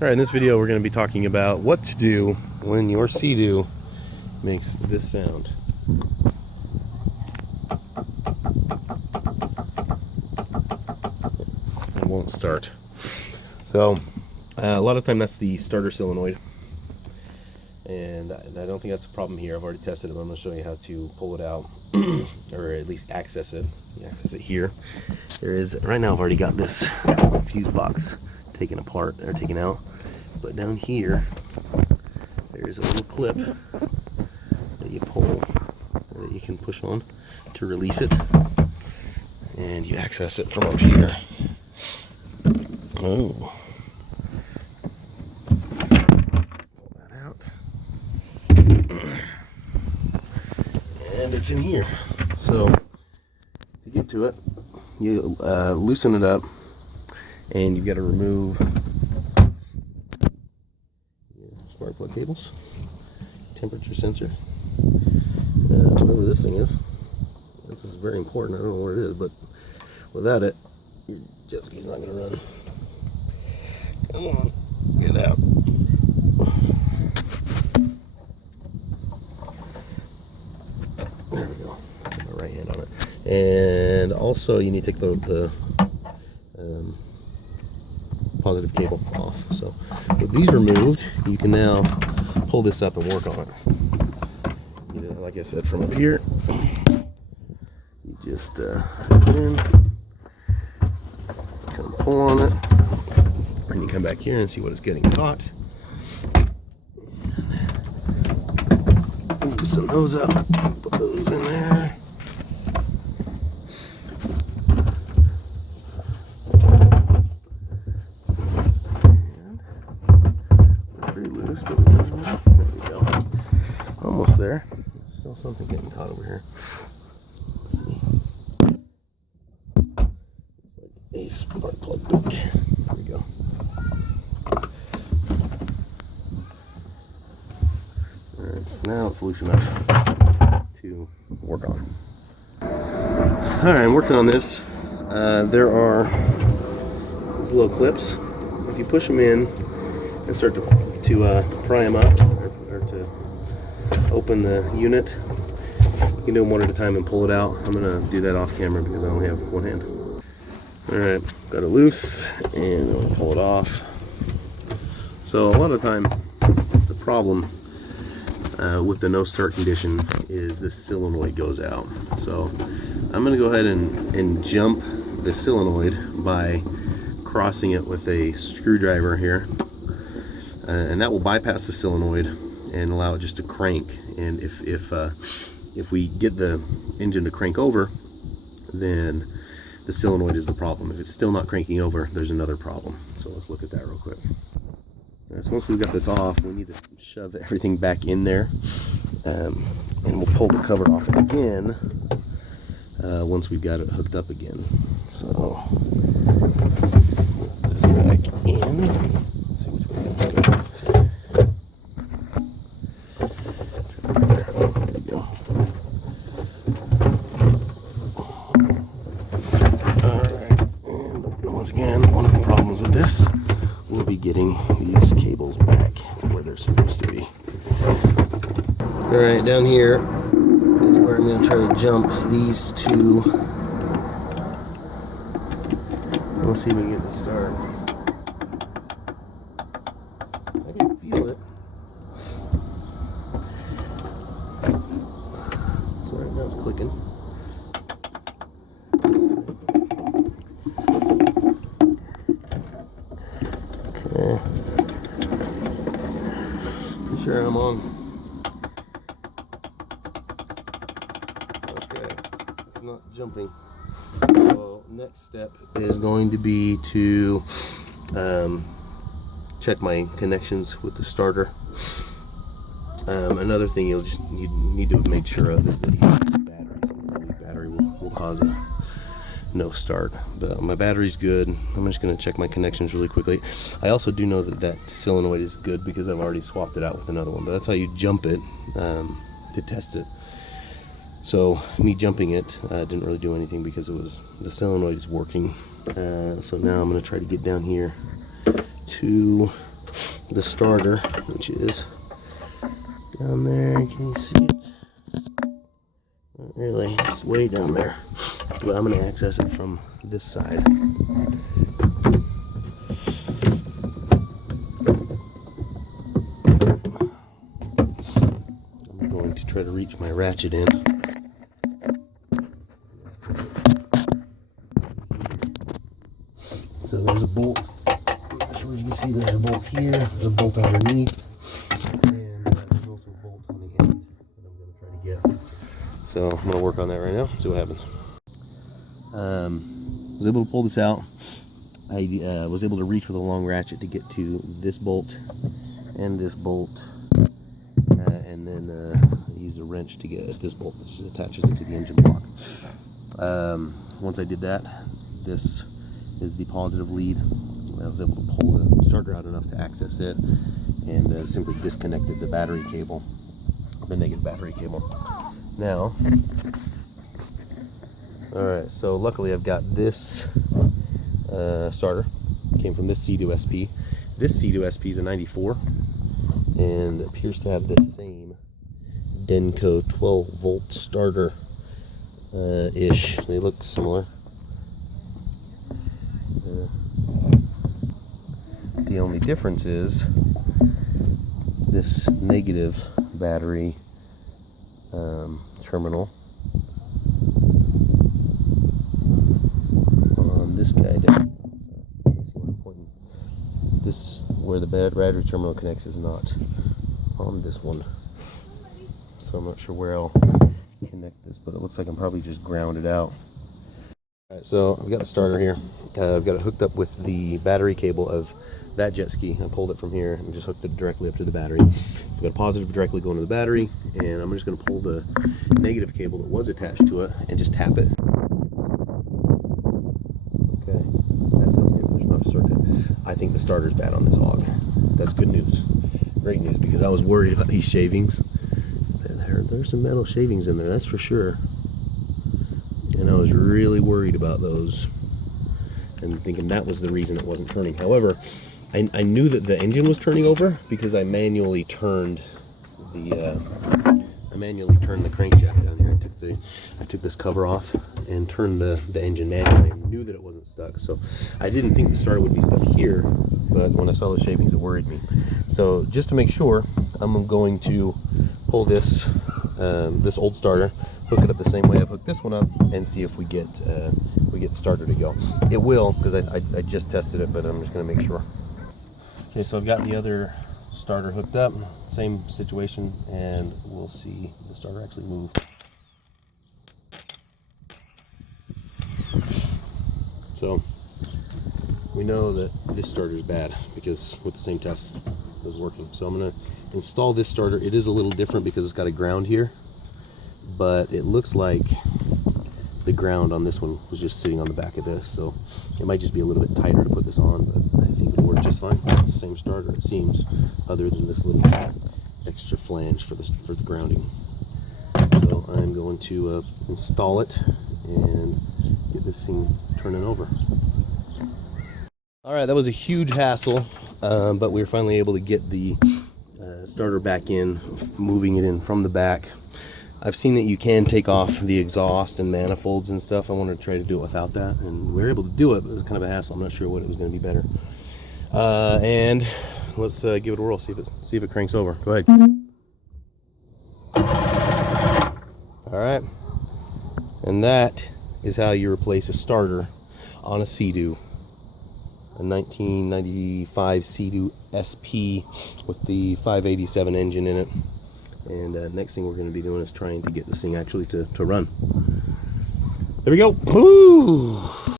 Alright, in this video we're going to be talking about what to do when your Seadoo makes this sound. It won't start. So, a lot of time that's the starter solenoid. And I don't think that's a problem here. I've already tested it, but I'm going to show you how to pull it out, or at least access it. You access it here. There is, right now I've already got this fuse box taken apart, or taken out. But down here, there's a little clip that you pull, that you can push on to release it. And you access it from up here. Oh. And it's in here. So to get to it, you loosen it up, and you've got to remove your spark plug cables, temperature sensor, whatever this thing is. This is very important. I don't know what it is, but without it, your jet ski's not going to run. Come on, get out. There we go. Put my right hand on it. And also, you need to take the positive cable off. So, with these removed, you can now pull this up and work on it. You know, like I said, from up here, you just put it in, kind of pull on it, and you come back here and see what it's getting caught. And loosen those up. Put those in there. And they're pretty loose, but there we go. Almost there. Still something getting caught over here. Let's see. It's like a spark plug book. There we go. Alright, so now it's loose enough to work on. Alright, I'm working on this. There are these little clips. If you push them in and start to pry them up, or to open the unit, you can do them one at a time and pull it out. I'm going to do that off camera because I only have one hand. Alright, got it loose, and I'll pull it off. So a lot of the time, the problem with the no start condition is this solenoid goes out. So I'm going to go ahead and jump the solenoid by crossing it with a screwdriver here, and that will bypass the solenoid and allow it just to crank. And if we get the engine to crank over, then the solenoid is the problem. If it's still not cranking over, there's another problem. So let's look at that real quick. Right, so once we've got this off, we need to shove everything back in there, and we'll pull the cover off again once we've got it hooked up again. So flip this back in. Let's see which way to go. There we go. Alright, and once again, one of the problems with this, we'll be getting these cables back to where they're supposed to be. Alright, down here is where I'm going to try to jump these two. Let's see if we can get this started. I can feel it. So right now it's clicking. Okay. Pretty sure I'm on. Okay. It's not jumping. So next step is going to be to check my connections with the starter. Another thing you need to have made sure of is that your battery will cause a no start. But my battery's good. I'm just going to check my connections really quickly. I also do know that solenoid is good because I've already swapped it out with another one, but that's how you jump it to test it. So me jumping it didn't really do anything because the solenoid is working. So now I'm going to try to get down here to the starter, which is down there. Can you see it? Not really, it's way down there. But I'm going to access it from this side. I'm going to try to reach my ratchet in. So there's a bolt. I'm not sure if you can see, there's a bolt here, there's a bolt underneath, and there's also a bolt on the end that I'm going to try to get. So I'm going to work on that right now, see what happens. Was able to pull this out. I was able to reach with a long ratchet to get to this bolt and this bolt, and then I used a wrench to get at this bolt, which attaches it to the engine block. Once I did that, this is the positive lead. I was able to pull the starter out enough to access it, and simply disconnected the battery cable, the negative battery cable. Now, alright, so luckily I've got this starter. Came from this Seadoo SP. This Seadoo SP is a 94 and appears to have the same Denko 12 volt starter ish. They look similar. The only difference is this negative battery terminal on this guy down. This, where the battery terminal connects, is not on this one. So I'm not sure where I'll connect this, but it looks like I'm probably just grounded out. Alright, so I've got the starter here. I've got it hooked up with the battery cable of that jet ski. I pulled it from here and just hooked it directly up to the battery. I've got a positive directly going to the battery, and I'm just going to pull the negative cable that was attached to it and just tap it. Okay, that tells me there's not a circuit. I think the starter's bad on this hog. That's good news. Great news, because I was worried about these shavings. There's some metal shavings in there, that's for sure. And I was really worried about those and thinking that was the reason it wasn't turning. However, I knew that the engine was turning over because I manually turned the crankshaft down here. I took this cover off and turned the engine manually. I knew that it wasn't stuck, so I didn't think the starter would be stuck here. But when I saw the shavings, it worried me. So just to make sure, I'm going to pull this this old starter, hook it up the same way I've hooked this one up, and see if we get the starter to go. It will, because I just tested it, but I'm just going to make sure. Okay, so I've got the other starter hooked up, same situation, and we'll see the starter actually move. So we know that this starter is bad because with the same test it was working. So I'm going to install this starter. It is a little different because it's got a ground here, but it looks like the ground on this one was just sitting on the back of this, so it might just be a little bit tighter to put this on, but I think it'll work just fine. It's the same starter, it seems, other than this little extra flange for the grounding. So I'm going to install it and get this thing turning over. All right, that was a huge hassle, but we were finally able to get the starter back in, moving it in from the back. I've seen that you can take off the exhaust and manifolds and stuff. I wanted to try to do it without that, and we were able to do it, but it was kind of a hassle. I'm not sure what it was going to be better. And let's give it a whirl, see if it cranks over. Go ahead. All right, and that is how you replace a starter on a Seadoo, a 1995 Seadoo SP with the 587 engine in it. And next thing we're going to be doing is trying to get this thing actually to run. There we go. Woo!